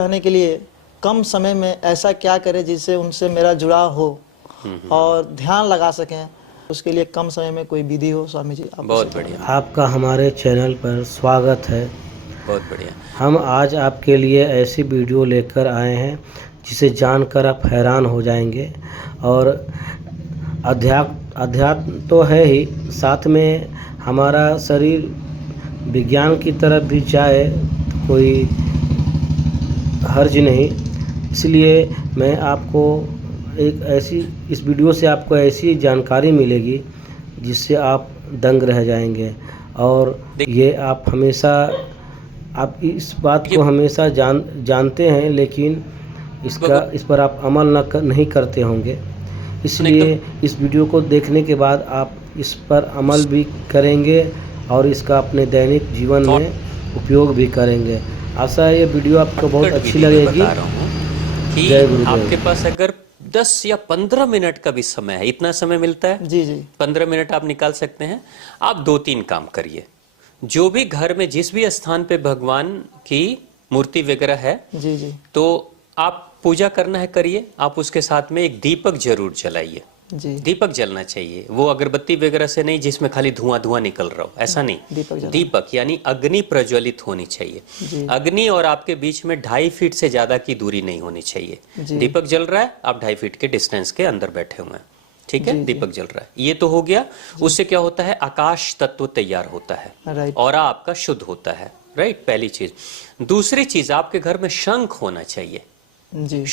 रहने के लिए कम समय में ऐसा क्या करें जिससे उनसे मेरा जुड़ाव हो और ध्यान लगा सकें, उसके लिए कम समय में कोई विधि हो। स्वामी जी आप बहुत बढ़िया। आपका हमारे चैनल पर स्वागत है। बहुत बढ़िया। हम आज आपके लिए ऐसी वीडियो लेकर आए हैं जिसे जानकर आप हैरान हो जाएंगे। और अध्यात्म तो है ही, साथ में हमारा शरीर विज्ञान की तरफ भी जाए तो कोई हर्ज नहीं। इसलिए मैं आपको इस वीडियो से आपको ऐसी जानकारी मिलेगी जिससे आप दंग रह जाएंगे। और ये आप इस बात को हमेशा जानते हैं, लेकिन इस पर आप अमल नहीं करते होंगे। इसलिए इस वीडियो को देखने के बाद आप इस पर अमल भी करेंगे और इसका अपने दैनिक जीवन में उपयोग भी करेंगे। आशा है ये वीडियो आपको बहुत अच्छी लगेगी। बता रहा हूँ कि आपके पास अगर 10 या 15 मिनट का भी समय है, इतना समय मिलता है जी जी 15 मिनट आप निकाल सकते हैं। आप 2-3 काम करिए। जो भी घर में जिस भी स्थान पे भगवान की मूर्ति वगैरह है जी जी तो आप पूजा करना है करिए। आप उसके साथ में एक दीपक जरूर जलाइए। जी दीपक जलना चाहिए, वो अगरबत्ती वगैरह से नहीं जिसमें खाली धुआं धुआं निकल रहा हो, ऐसा नहीं। दीपक यानी अग्नि प्रज्वलित होनी चाहिए। अग्नि और आपके बीच में 2.5 फीट से ज्यादा की दूरी नहीं होनी चाहिए। दीपक जल रहा है, आप 2.5 फीट के डिस्टेंस के अंदर बैठे हुए हैं, ठीक है। दीपक जल रहा है, ये तो हो गया। उससे क्या होता है, आकाश तत्व तैयार होता है, ऑरा आपका शुद्ध होता है। राइट, पहली चीज। दूसरी चीज, आपके घर में शंख होना चाहिए जी।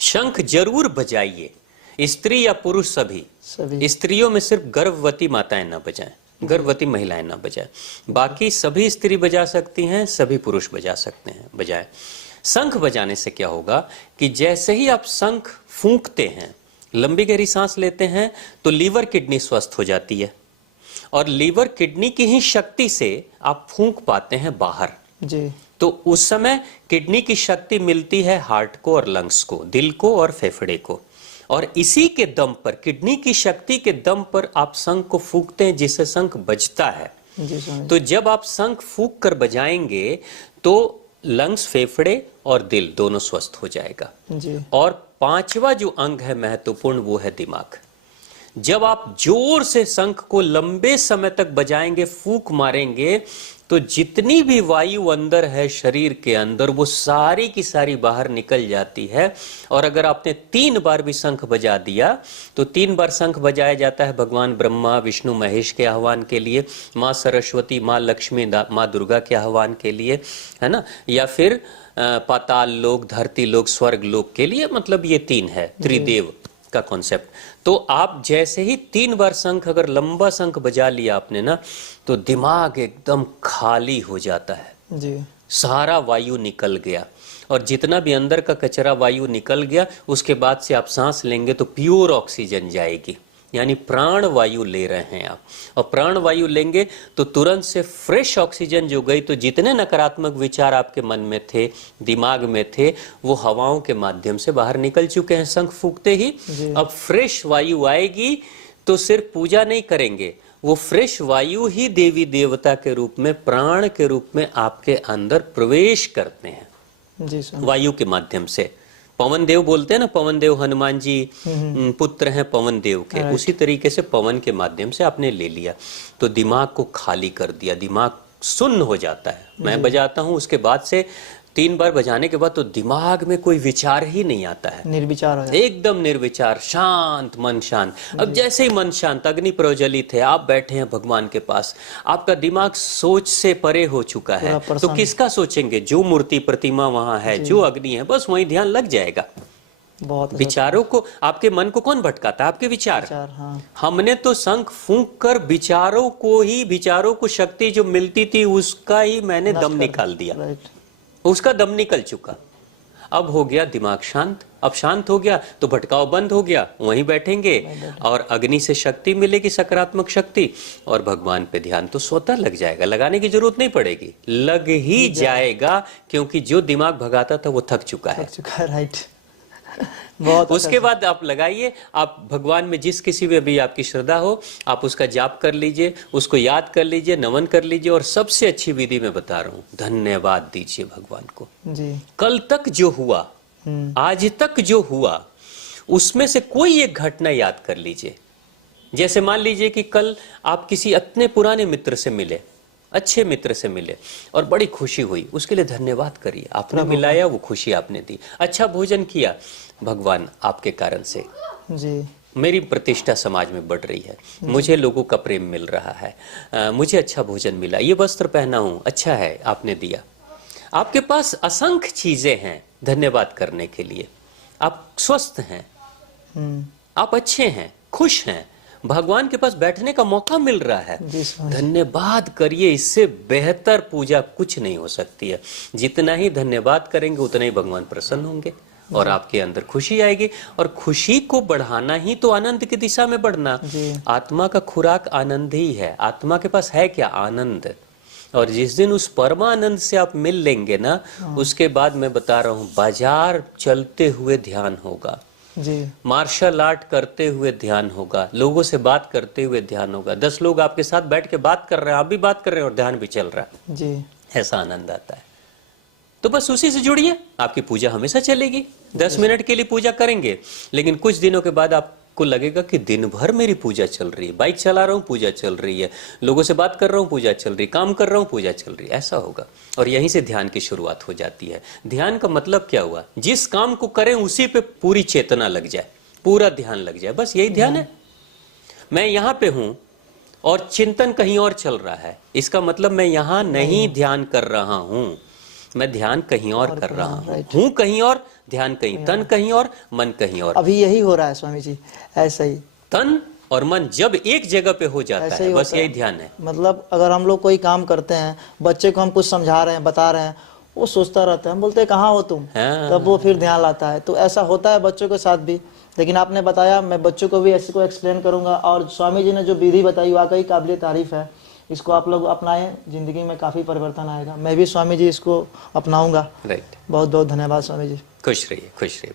शंख जरूर बजाइए, स्त्री या पुरुष सभी। स्त्रियों में सिर्फ गर्भवती माताएं ना बजाएं, गर्भवती महिलाएं ना बजाएं। बाकी सभी स्त्री बजा सकती हैं, सभी पुरुष बजा सकते हैं, बजाएं। शंख बजाने से क्या होगा कि जैसे ही आप शंख फूंकते हैं, लंबी गहरी सांस लेते हैं, तो लीवर किडनी स्वस्थ हो जाती है। और लीवर किडनी की ही शक्ति से आप फूंक पाते हैं बाहर जी। तो उस समय किडनी की शक्ति मिलती है हार्ट को और लंग्स को, दिल को और फेफड़े को। और इसी के दम पर, किडनी की शक्ति के दम पर आप शंख को फूंकते हैं, जिससे शंख बजता है जी। तो जब आप शंख फूंक कर बजाएंगे तो लंग्स, फेफड़े और दिल दोनों स्वस्थ हो जाएगा जी। और 5वां जो अंग है महत्वपूर्ण, वो है दिमाग। जब आप जोर से शंख को लंबे समय तक बजाएंगे, फूंक मारेंगे, तो जितनी भी वायु अंदर है शरीर के अंदर, वो सारी की सारी बाहर निकल जाती है। और अगर आपने 3 बार भी शंख बजा दिया, तो 3 बार शंख बजाया जाता है भगवान ब्रह्मा, विष्णु, महेश के आह्वान के लिए, माँ सरस्वती, माँ लक्ष्मी, माँ दुर्गा के आह्वान के लिए, है ना, या फिर पाताल लोक, धरती लोक, स्वर्ग लोक के लिए। मतलब ये 3 है, त्रिदेव का कॉन्सेप्ट। तो आप जैसे ही 3 बार शंख, अगर लंबा शंख बजा लिया आपने ना, तो दिमाग एकदम खाली हो जाता है जी। सारा वायु निकल गया, और जितना भी अंदर का कचरा वायु निकल गया, उसके बाद से आप सांस लेंगे तो प्योर ऑक्सीजन जाएगी, यानी प्राण वायु ले रहे हैं आप। और प्राण वायु लेंगे तो तुरंत से फ्रेश ऑक्सीजन जो गई, तो जितने नकारात्मक विचार आपके मन में थे, दिमाग में थे, वो हवाओं के माध्यम से बाहर निकल चुके हैं शंख फूंकते ही। अब फ्रेश वायु आएगी तो सिर्फ पूजा नहीं करेंगे, वो फ्रेश वायु ही देवी देवता के रूप में, प्राण के रूप में आपके अंदर प्रवेश करते हैं जी। वायु के माध्यम से पवन देव बोलते हैं ना, पवन देव हनुमान जी पुत्र हैं पवन देव के। उसी तरीके से पवन के माध्यम से आपने ले लिया, तो दिमाग को खाली कर दिया, दिमाग सुन्न हो जाता है। मैं बजाता हूं, उसके बाद से 3 बार बजाने के बाद तो दिमाग में कोई विचार ही नहीं आता है, निर्विचार हो जाता है, एकदम निर्विचार, शांत मन, शांत। अब जैसे ही मन शांत, अग्नि प्रज्वलित है, आप बैठे हैं भगवान के पास, आपका दिमाग सोच से परे हो चुका है, तो किसका सोचेंगे? जो मूर्ति प्रतिमा वहां है, जो अग्नि है, बस वहीं ध्यान लग जाएगा। बहुत विचारों को, आपके मन को कौन भटकाता है? आपके विचार। हाँ। हमने तो शंख फूंक कर विचारों को शक्ति जो मिलती थी, उसका ही मैंने दम निकाल दिया, उसका दम निकल चुका। अब हो गया दिमाग शांत। अब शांत हो गया तो भटकाव बंद हो गया, वहीं बैठेंगे और अग्नि से शक्ति मिलेगी, सकारात्मक शक्ति, और भगवान पे ध्यान तो स्वतः लग जाएगा, लगाने की जरूरत नहीं पड़ेगी, लग ही जाएगा, क्योंकि जो दिमाग भगाता था वो थक चुका है। राइट। बहुत अच्छा उसके बाद आप लगाइए, आप भगवान में जिस किसी में भी आपकी श्रद्धा हो आप उसका जाप कर लीजिए, उसको याद कर लीजिए, नमन कर लीजिए, और सबसे अच्छी विधि मैं बता रहा हूँ, धन्यवाद दीजिए भगवान को। जी। कल तक जो हुआ, आज तक जो हुआ, उसमें से कोई एक घटना याद कर लीजिए। जैसे मान लीजिए कि कल आप किसी अपने पुराने मित्र से मिले, अच्छे मित्र से मिले और बड़ी खुशी हुई, उसके लिए धन्यवाद करिए, आपने मिलाया, वो खुशी आपने दी। अच्छा भोजन किया, भगवान आपके कारण से जी मेरी प्रतिष्ठा समाज में बढ़ रही है, मुझे लोगों का प्रेम मिल रहा है, मुझे अच्छा भोजन मिला, ये वस्त्र पहना हूं, अच्छा है आपने दिया। आपके पास असंख्य चीजें हैं धन्यवाद करने के लिए। आप स्वस्थ हैं, आप अच्छे हैं, खुश हैं, भगवान के पास बैठने का मौका मिल रहा है, धन्यवाद करिए। इससे बेहतर पूजा कुछ नहीं हो सकती है। जितना ही धन्यवाद करेंगे उतना ही भगवान प्रसन्न होंगे और आपके अंदर खुशी आएगी, और खुशी को बढ़ाना ही तो आनंद की दिशा में बढ़ना। आत्मा का खुराक आनंद ही है। आत्मा के पास है क्या? आनंद। और जिस दिन उस परमानंद से आप मिल लेंगे ना, उसके बाद मैं बता रहा हूं, बाजार चलते हुए ध्यान होगा जी, मार्शल आर्ट करते हुए ध्यान होगा, लोगों से बात करते हुए ध्यान होगा। 10 लोग आपके साथ बैठ के बात कर रहे हैं, आप भी बात कर रहे हैं और ध्यान भी चल रहा है जी। ऐसा आनंद आता है। तो बस उसी से जुड़िए, आपकी पूजा हमेशा चलेगी। 10 मिनट के लिए पूजा करेंगे, लेकिन कुछ दिनों के बाद आपको लगेगा कि दिन भर मेरी पूजा चल रही है। बाइक चला रहा हूँ, पूजा चल रही है, लोगों से बात कर रहा हूँ, पूजा चल रही है, काम कर रहा हूँ, पूजा चल रही है। ऐसा होगा, और यहीं से ध्यान की शुरुआत हो जाती है। ध्यान का मतलब क्या हुआ? जिस काम को करें उसी पे पूरी चेतना लग जाए, पूरा ध्यान लग जाए, बस यही ध्यान है। मैं यहाँ पे हूँ और चिंतन कहीं और चल रहा है, इसका मतलब मैं यहाँ नहीं ध्यान कर रहा हूँ, मैं ध्यान कहीं और कर रहा हूँ कहीं और, ध्यान कहीं, तन कहीं और, मन कहीं और। अभी यही हो रहा है स्वामी जी, ऐसा ही। तन और मन जब एक जगह पे हो जाता है, बस यही ध्यान है। मतलब अगर हम लोग कोई काम करते हैं, बच्चे को हम कुछ समझा रहे हैं, बता रहे हैं, वो सोचता रहता है, हम बोलते हैं कहाँ हो तुम, तब वो फिर ध्यान लाता है। तो ऐसा होता है बच्चों के साथ भी। लेकिन आपने बताया, मैं बच्चों को भी ऐसे को एक्सप्लेन करूंगा। और स्वामी जी ने जो विधि बताई वाकई काबिल तारीफ है। इसको आप लोग अपनाएं, जिंदगी में काफी परिवर्तन आएगा। मैं भी स्वामी जी इसको अपनाऊंगा। राइट। बहुत बहुत धन्यवाद स्वामी जी। खुश रहिए, खुश रहिए।